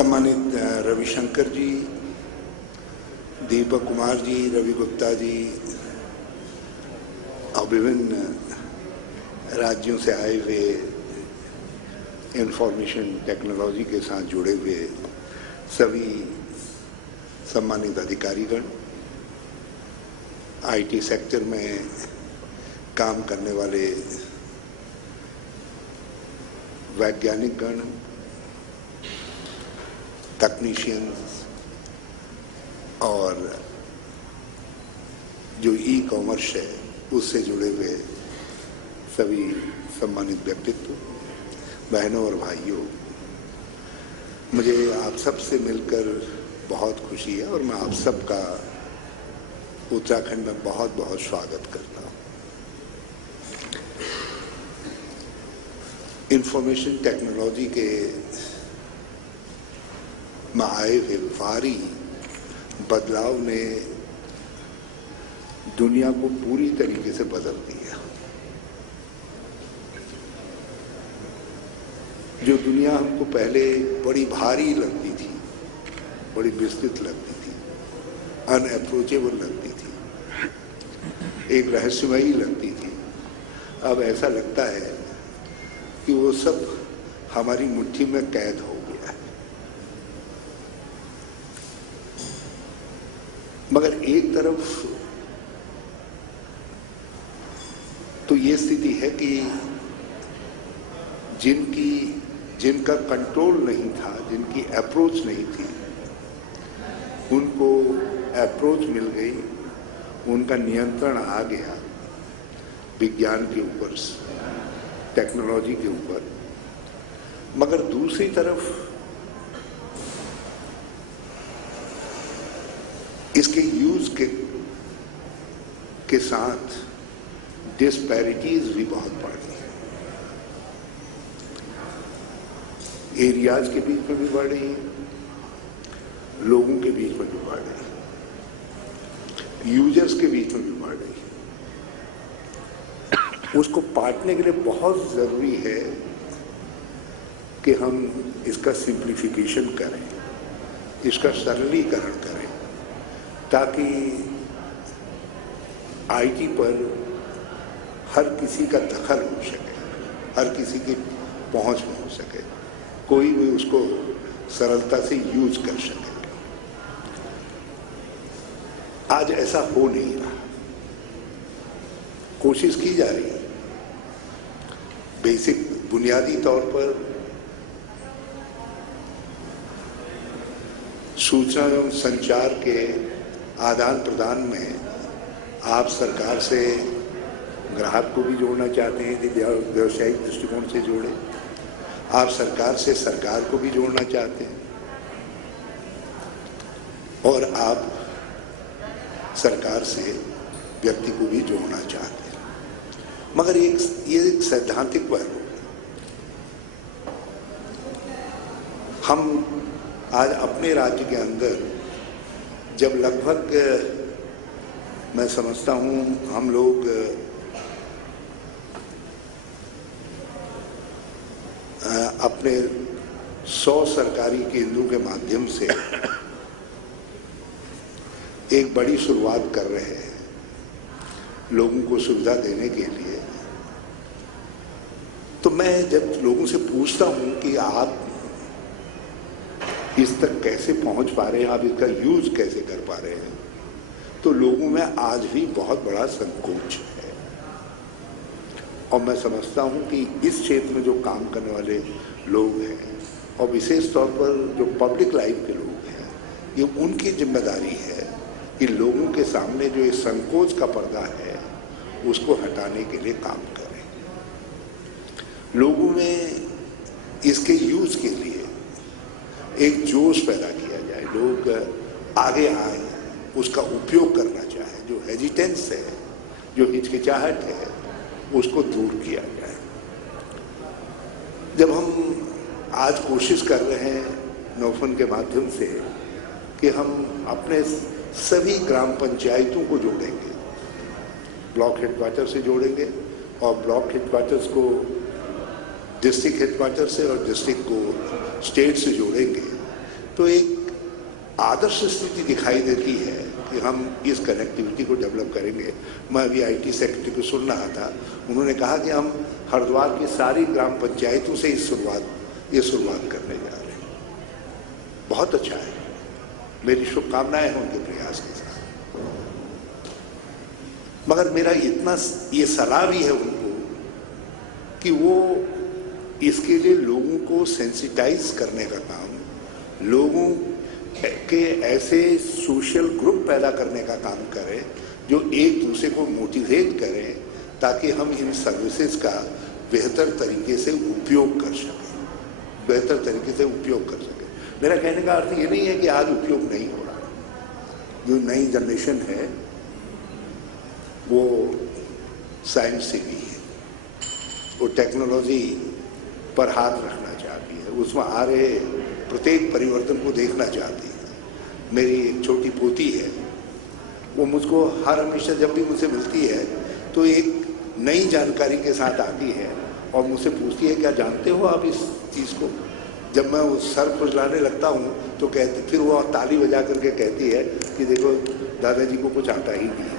सम्मानित रविशंकर जी, दीपक कुमार जी, रवि गुप्ता जी और विभिन्न राज्यों से आए हुए इंफॉर्मेशन टेक्नोलॉजी के साथ जुड़े हुए सभी सम्मानित अधिकारीगण, आईटी सेक्टर में काम करने वाले वैज्ञानिकगण, टेक्नीशियंस और जो ई कॉमर्स है उससे जुड़े हुए सभी सम्मानित व्यक्तित्व, बहनों और भाइयों, मुझे आप सब से मिलकर बहुत खुशी है और मैं आप सबका उत्तराखंड में बहुत बहुत स्वागत करता हूँ। इंफॉर्मेशन टेक्नोलॉजी के में आए हुए भारी बदलाव ने दुनिया को पूरी तरीके से बदल दिया। जो दुनिया हमको पहले बड़ी भारी लगती थी, बड़ी विस्तृत लगती थी, अनअप्रोचेबल लगती थी, एक रहस्यमयी लगती थी, अब ऐसा लगता है कि वो सब हमारी मुट्ठी में कैद हो गया है। मगर एक तरफ तो ये स्थिति है कि जिनका कंट्रोल नहीं था, जिनकी अप्रोच नहीं थी, उनको अप्रोच मिल गई, उनका नियंत्रण आ गया विज्ञान के ऊपर, टेक्नोलॉजी के ऊपर। मगर दूसरी तरफ इसके यूज के साथ डिस्पैरिटीज भी बहुत बढ़ गई है। एरियाज के बीच में भी बढ़ रही है, लोगों के बीच में भी बढ़ रही है, यूजर्स के बीच में भी बढ़ रही है। उसको पाटने के लिए बहुत जरूरी है कि हम इसका सिंप्लीफिकेशन करें, इसका सरलीकरण करें, ताकि आईटी पर हर किसी का दखल हो सके, हर किसी की पहुंच में हो सके, कोई भी उसको सरलता से यूज कर सके। आज ऐसा हो नहीं रहा, कोशिश की जा रही है। बेसिक बुनियादी तौर पर सूचना एवं संचार के आदान प्रदान में आप सरकार से ग्राहक को भी जोड़ना चाहते हैं कि व्यावसायिक दृष्टिकोण से जोड़े, आप सरकार से सरकार को भी जोड़ना चाहते हैं और आप सरकार से व्यक्ति को भी जोड़ना चाहते हैं। मगर ये एक सैद्धांतिक वर्ग हो। हम आज अपने राज्य के अंदर जब लगभग मैं समझता हूँ हम लोग अपने 100 सरकारी केंद्रों के माध्यम से एक बड़ी शुरुआत कर रहे हैं लोगों को सुविधा देने के लिए। तो मैं जब लोगों से पूछता हूं कि आप इस तक कैसे पहुंच पा रहे हैं, आप इसका यूज कैसे कर पा रहे हैं, तो लोगों में आज भी बहुत बड़ा संकोच है। और मैं समझता हूं कि इस क्षेत्र में जो काम करने वाले लोग हैं और विशेष तौर पर जो पब्लिक लाइफ के लोग हैं, ये उनकी जिम्मेदारी है कि लोगों के सामने जो ये संकोच का पर्दा है उसको हटाने के लिए काम करें, लोगों में इसके यूज के लिए एक जोश पैदा किया जाए, लोग आगे आए, उसका उपयोग करना चाहे, जो हेजिटेंस है, जो हिचकिचाहट है, उसको दूर किया जाए। जब हम आज कोशिश कर रहे हैं नौफन के माध्यम से कि हम अपने सभी ग्राम पंचायतों को जोड़ेंगे, ब्लॉक हेडक्वार्टर से जोड़ेंगे और ब्लॉक हेडक्वार्टर्स को डिस्ट्रिक्ट हेडक्वार्टर से और डिस्ट्रिक्ट को स्टेट से जोड़ेंगे, तो एक आदर्श स्थिति दिखाई देती है कि हम इस कनेक्टिविटी को डेवलप करेंगे। मैं अभी आईटी सेक्रेटरी को सुन रहा था, उन्होंने कहा कि हम हरिद्वार की सारी ग्राम पंचायतों से ये शुरुआत करने जा रहे हैं। बहुत अच्छा है, मेरी शुभकामनाएं हैं उनके प्रयास के साथ। मगर मेरा इतना ये सलाह भी है उनको कि वो इसके लिए लोगों को सेंसिटाइज करने का काम, लोगों के ऐसे सोशल ग्रुप पैदा करने का काम करें जो एक दूसरे को मोटिवेट करें, ताकि हम इन सर्विसेज का बेहतर तरीके से उपयोग कर सकें, बेहतर तरीके से उपयोग कर सकें। मेरा कहने का अर्थ ये नहीं है कि आज उपयोग नहीं हो रहा। जो नई जनरेशन है वो साइंस से भी है, वो टेक्नोलॉजी पर हाथ रखना चाहती है, उसमें आ रहे प्रत्येक परिवर्तन को देखना चाहती है। मेरी एक छोटी पोती है, वो मुझको हर हमेशा जब भी मुझसे मिलती है तो एक नई जानकारी के साथ आती है और मुझसे पूछती है, क्या जानते हो आप इस चीज़ को? जब मैं उस सर खुजलाने लगता हूँ तो कहती, फिर वो ताली बजा करके कहती है कि देखो दादाजी को कुछ आता ही नहीं है।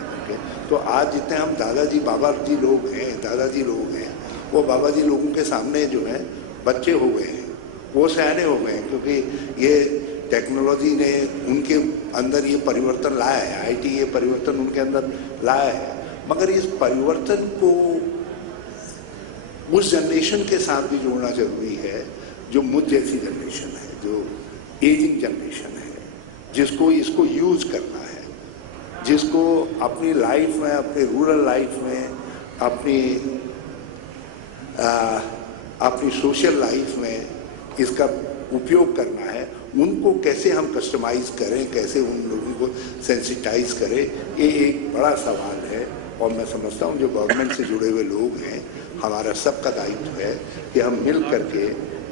तो आज जितने हम दादाजी बाबा जी लोग हैं, दादाजी लोग हैं, वो बाबा जी लोगों के सामने जो है बच्चे हो गए हैं, वो सयाने हो गए हैं, क्योंकि ये टेक्नोलॉजी ने उनके अंदर ये परिवर्तन लाया है, आईटी ये परिवर्तन उनके अंदर लाया है। मगर इस परिवर्तन को उस जनरेशन के साथ भी जोड़ना जरूरी है जो मुझ जैसी जनरेशन है, जो एजिंग जनरेशन है, जिसको इसको यूज करना है, जिसको अपनी लाइफ में, अपनी रूरल लाइफ में, अपनी सोशल लाइफ में इसका उपयोग करना है। उनको कैसे हम कस्टमाइज करें, कैसे उन लोगों को सेंसिटाइज करें, ये एक बड़ा सवाल है। और मैं समझता हूँ जो गवर्नमेंट से जुड़े हुए लोग हैं, हमारा सबका दायित्व है कि हम मिल करके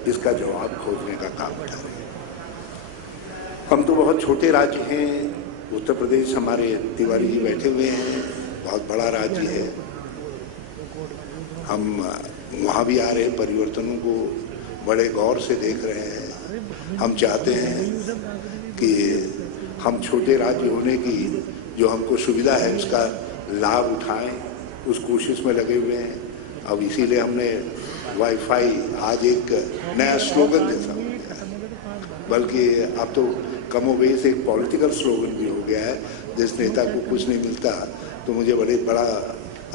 इसका जवाब खोजने का काम करें। हम तो बहुत छोटे राज्य हैं, उत्तर प्रदेश, हमारे तिवारी जी बैठे हुए हैं, बहुत बड़ा राज्य है। हम वहाँ भी आ रहे परिवर्तनों को बड़े गौर से देख रहे हैं। हम चाहते हैं कि हम छोटे राज्य होने की जो हमको सुविधा है उसका लाभ उठाएं, उस कोशिश में लगे हुए हैं। अब इसीलिए हमने वाईफाई आज एक नया स्लोगन जैसा हो गया है, बल्कि अब तो कमोबेश एक पॉलिटिकल स्लोगन भी हो गया है। जिस नेता को कुछ नहीं मिलता तो मुझे बड़ा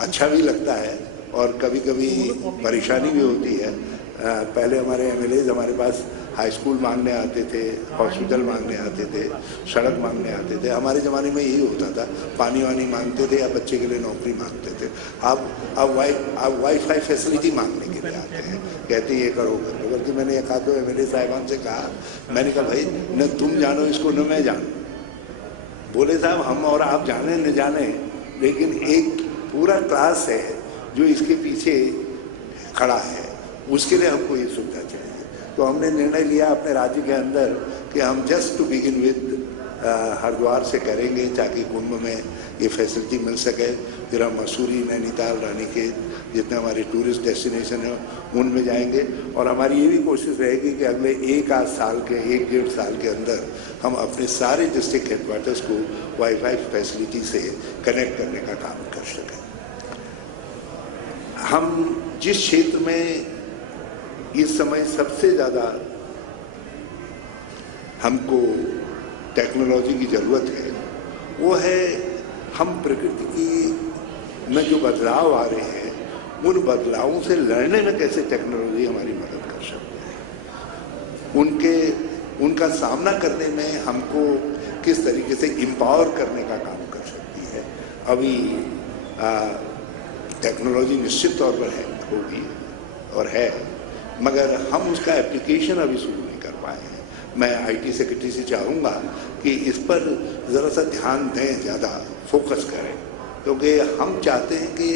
अच्छा भी लगता है और कभी कभी परेशानी भी होती है। पहले हमारे एमएलए हमारे पास हाई स्कूल मांगने आते थे, हॉस्पिटल मांगने आते थे, सड़क मांगने आते थे। हमारे ज़माने में यही होता था, पानी वानी मांगते थे या बच्चे के लिए नौकरी मांगते थे। अब वाईफाई फैसिलिटी मांगने के लिए आते हैं, कहते ये करो करो। बल्कि मैंने एक आधो एमएलए साहिबान से कहा, मैंने कहा भाई न तुम जानो इसको न मैं जानूँ। बोले साहब हम और आप जाने न जाने, लेकिन एक पूरा क्लास है जो इसके पीछे खड़ा है, उसके लिए हमको ये सुविधा चाहिए। तो हमने निर्णय लिया अपने राज्य के अंदर कि हम just to begin with Haridwar से करेंगे ताकि कुंभ में ये फैसिलिटी मिल सके। फिर हम मसूरी, नैनीताल, रानीखेत जितने हमारे टूरिस्ट डेस्टिनेशन हैं उनमें जाएंगे। और हमारी ये भी कोशिश रहेगी कि अगले एक डेढ़ साल के अंदर हम अपने सारे डिस्ट्रिक्ट हेडक्वार्टर्स को वाईफाई फैसिलिटी से कनेक्ट करने का काम कर सकें। हम जिस क्षेत्र में इस समय सबसे ज़्यादा हमको टेक्नोलॉजी की ज़रूरत है वो है, हम प्रकृति की में जो बदलाव आ रहे हैं उन बदलावों से लड़ने में कैसे टेक्नोलॉजी हमारी मदद कर सकती है, उनका सामना करने में हमको किस तरीके से एम्पावर करने का काम कर सकती है। अभी टेक्नोलॉजी निश्चित तौर पर होगी और है, मगर हम उसका एप्लीकेशन अभी शुरू नहीं कर पाए हैं। मैं आईटी सेक्रेटरी से चाहूँगा कि इस पर ज़रा सा ध्यान दें, ज़्यादा फोकस करें, क्योंकि हम चाहते हैं कि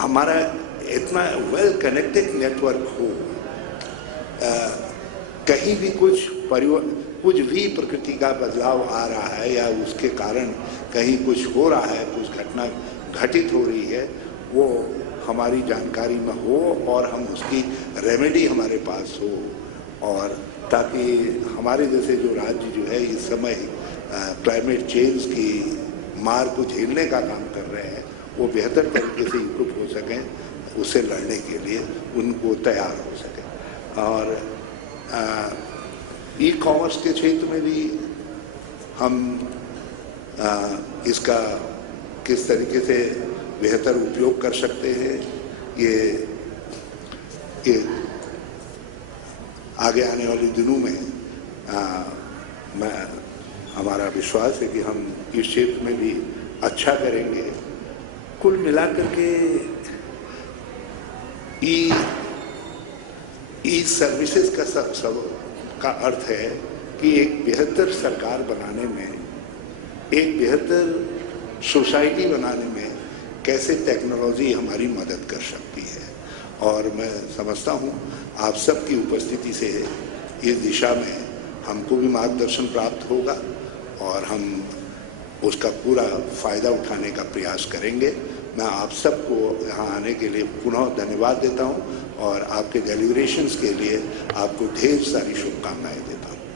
हमारा इतना वेल कनेक्टेड नेटवर्क हो, कहीं भी कुछ भी प्रकृति का बदलाव आ रहा है या उसके कारण कहीं कुछ हो रहा है, कुछ घटना घटित हो रही है, वो हमारी जानकारी में हो और हम उसकी रेमेडी हमारे पास हो और ताकि हमारे जैसे जो राज्य जो है इस समय क्लाइमेट चेंज की मार को झेलने का काम कर रहे हैं, वो बेहतर तरीके से इक्विप हो सकें, उससे लड़ने के लिए उनको तैयार हो सकें। और ई कॉमर्स के क्षेत्र में भी हम इसका किस तरीके से बेहतर उपयोग कर सकते हैं, ये आगे आने वाले दिनों में हमारा विश्वास है कि हम इस क्षेत्र में भी अच्छा करेंगे। कुल मिलाकर के ई सर्विसेज का अर्थ है कि एक बेहतर सरकार बनाने में, एक बेहतर सोसाइटी बनाने में कैसे टेक्नोलॉजी हमारी मदद कर सकती है। और मैं समझता हूँ आप सबकी उपस्थिति से इस दिशा में हमको भी मार्गदर्शन प्राप्त होगा और हम उसका पूरा फ़ायदा उठाने का प्रयास करेंगे। मैं आप सबको यहाँ आने के लिए पुनः धन्यवाद देता हूँ और आपके डेलिब्रेशंस के लिए आपको ढेर सारी शुभकामनाएं देता हूँ।